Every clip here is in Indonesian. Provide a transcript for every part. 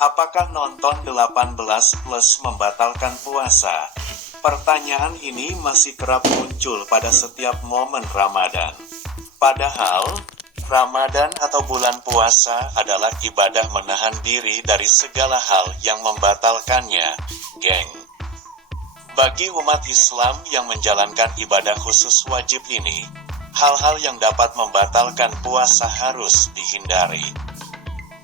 Apakah nonton 18 plus membatalkan puasa? Pertanyaan ini masih kerap muncul pada setiap momen Ramadan. Padahal, Ramadan atau bulan puasa adalah ibadah menahan diri dari segala hal yang membatalkannya, geng. Bagi umat Islam yang menjalankan ibadah khusus wajib ini, hal-hal yang dapat membatalkan puasa harus dihindari.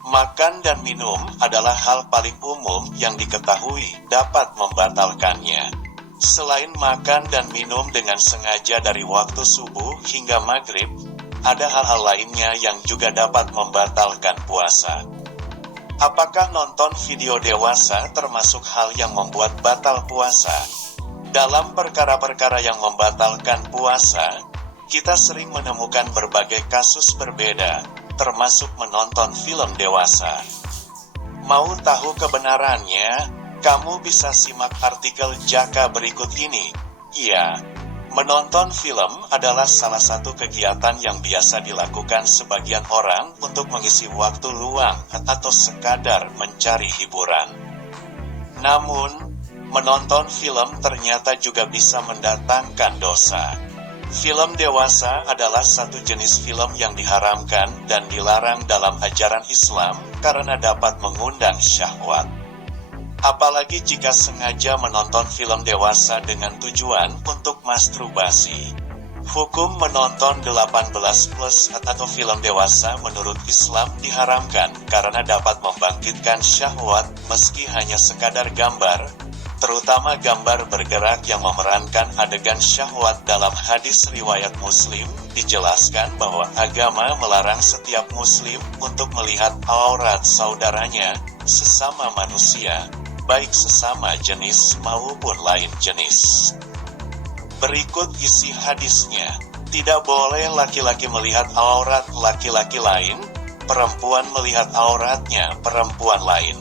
Makan dan minum adalah hal paling umum yang diketahui dapat membatalkannya. Selain makan dan minum dengan sengaja dari waktu subuh hingga maghrib, ada hal-hal lainnya yang juga dapat membatalkan puasa. Apakah nonton video dewasa termasuk hal yang membuat batal puasa? Dalam perkara-perkara yang membatalkan puasa, kita sering menemukan berbagai kasus berbeda, termasuk menonton film dewasa. Mau tahu kebenarannya? Kamu bisa simak artikel Jaka berikut ini. Ya, menonton film adalah salah satu kegiatan yang biasa dilakukan sebagian orang untuk mengisi waktu luang atau sekadar mencari hiburan. Namun, menonton film ternyata juga bisa mendatangkan dosa. Film dewasa adalah satu jenis film yang diharamkan dan dilarang dalam ajaran Islam karena dapat mengundang syahwat. Apalagi jika sengaja menonton film dewasa dengan tujuan untuk masturbasi. Hukum menonton 18 plus atau film dewasa menurut Islam diharamkan karena dapat membangkitkan syahwat meski hanya sekadar gambar, terutama gambar bergerak yang memerankan adegan syahwat. Dalam hadis riwayat Muslim, dijelaskan bahwa agama melarang setiap muslim untuk melihat aurat saudaranya, sesama manusia, baik sesama jenis maupun lain jenis. Berikut isi hadisnya. Tidak boleh laki-laki melihat aurat laki-laki lain, perempuan melihat auratnya perempuan lain.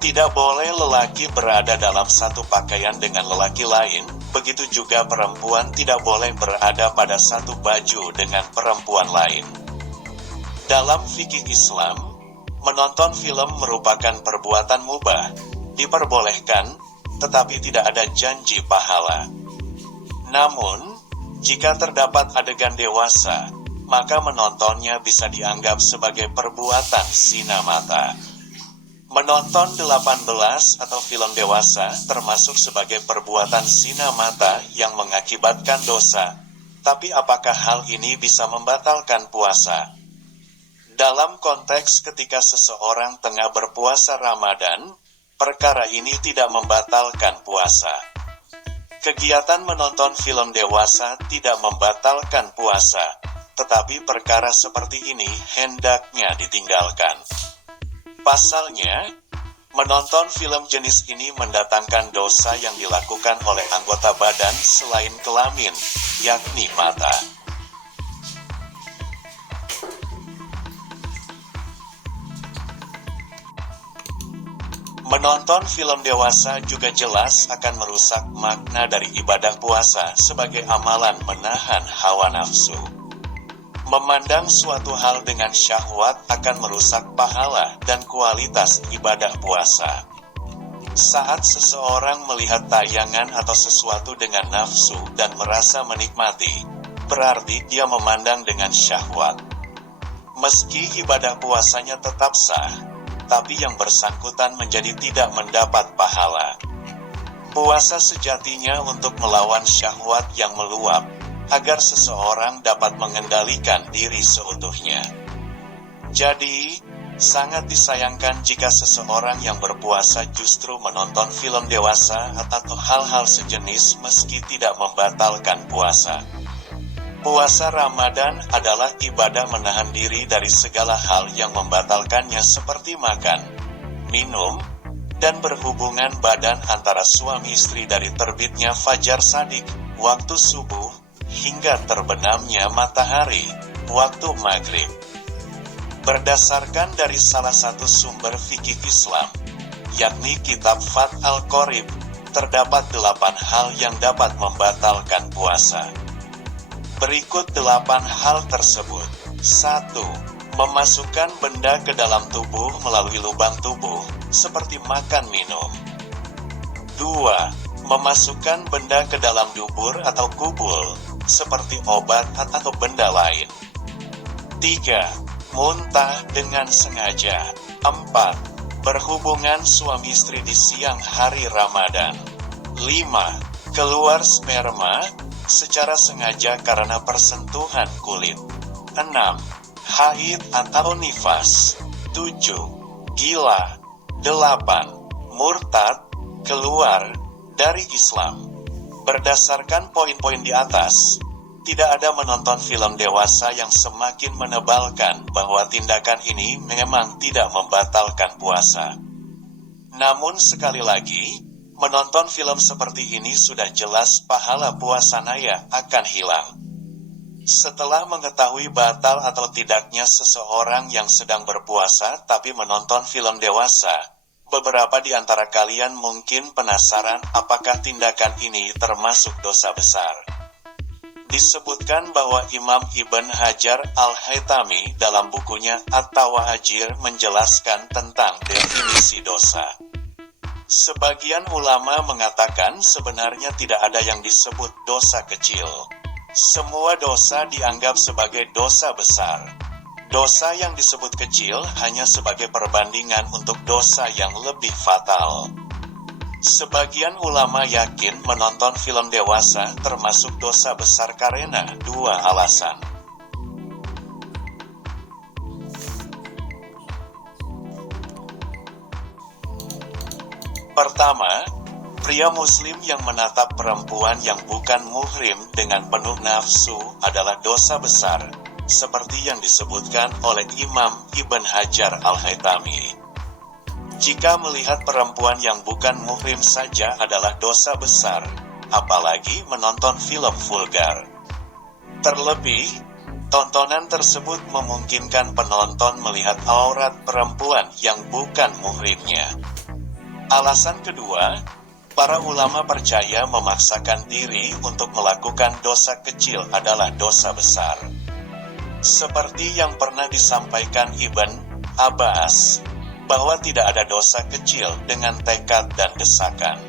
Tidak boleh lelaki berada dalam satu pakaian dengan lelaki lain, begitu juga perempuan tidak boleh berada pada satu baju dengan perempuan lain. Dalam fikih Islam, menonton film merupakan perbuatan mubah, diperbolehkan, tetapi tidak ada janji pahala. Namun, jika terdapat adegan dewasa, maka menontonnya bisa dianggap sebagai perbuatan zina mata. Menonton 18 atau film dewasa termasuk sebagai perbuatan zina mata yang mengakibatkan dosa. Tapi apakah hal ini bisa membatalkan puasa? Dalam konteks ketika seseorang tengah berpuasa Ramadan, perkara ini tidak membatalkan puasa. Kegiatan menonton film dewasa tidak membatalkan puasa, tetapi perkara seperti ini hendaknya ditinggalkan. Pasalnya, menonton film jenis ini mendatangkan dosa yang dilakukan oleh anggota badan selain kelamin, yakni mata. Menonton film dewasa juga jelas akan merusak makna dari ibadah puasa sebagai amalan menahan hawa nafsu. Memandang suatu hal dengan syahwat akan merusak pahala dan kualitas ibadah puasa. Saat seseorang melihat tayangan atau sesuatu dengan nafsu dan merasa menikmati, berarti dia memandang dengan syahwat. Meski ibadah puasanya tetap sah, tapi yang bersangkutan menjadi tidak mendapat pahala. Puasa sejatinya untuk melawan syahwat yang meluap, agar seseorang dapat mengendalikan diri seutuhnya. Jadi, sangat disayangkan jika seseorang yang berpuasa justru menonton film dewasa atau hal-hal sejenis meski tidak membatalkan puasa. Puasa Ramadan adalah ibadah menahan diri dari segala hal yang membatalkannya seperti makan, minum, dan berhubungan badan antara suami istri dari terbitnya fajar shadiq, waktu subuh, hingga terbenamnya matahari, waktu maghrib. Berdasarkan dari salah satu sumber fikih Islam, yakni kitab Fath al-Qorib, terdapat 8 hal yang dapat membatalkan puasa. Berikut 8 hal tersebut. 1. memasukkan benda ke dalam tubuh melalui lubang tubuh, seperti makan minum. 2. Memasukkan benda ke dalam dubur atau kubul, seperti obat atau benda lain. 3. Muntah dengan sengaja. 4. Berhubungan suami istri di siang hari Ramadan. 5. Keluar sperma secara sengaja karena persentuhan kulit. 6. Haid atau nifas. 7. Gila. 8. Murtad, keluar dari Islam. Berdasarkan poin-poin di atas, tidak ada menonton film dewasa yang semakin menebalkan bahwa tindakan ini memang tidak membatalkan puasa. Namun sekali lagi, menonton film seperti ini sudah jelas pahala puasa Naya akan hilang. Setelah mengetahui batal atau tidaknya seseorang yang sedang berpuasa tapi menonton film dewasa, beberapa di antara kalian mungkin penasaran apakah tindakan ini termasuk dosa besar. Disebutkan bahwa Imam Ibn Hajar Al-Haytami dalam bukunya At-Tawahhir menjelaskan tentang definisi dosa. Sebagian ulama mengatakan sebenarnya tidak ada yang disebut dosa kecil. Semua dosa dianggap sebagai dosa besar. Dosa yang disebut kecil hanya sebagai perbandingan untuk dosa yang lebih fatal. Sebagian ulama yakin menonton film dewasa termasuk dosa besar karena 2 alasan. Pertama, pria muslim yang menatap perempuan yang bukan muhrim dengan penuh nafsu adalah dosa besar, seperti yang disebutkan oleh Imam Ibn Hajar Al-Haytami. Jika melihat perempuan yang bukan muhrim saja adalah dosa besar, apalagi menonton film vulgar. Terlebih, tontonan tersebut memungkinkan penonton melihat aurat perempuan yang bukan muhrimnya. Alasan kedua, para ulama percaya memaksakan diri untuk melakukan dosa kecil adalah dosa besar. Seperti yang pernah disampaikan Ibn Abbas, bahwa tidak ada dosa kecil dengan tekad dan desakan.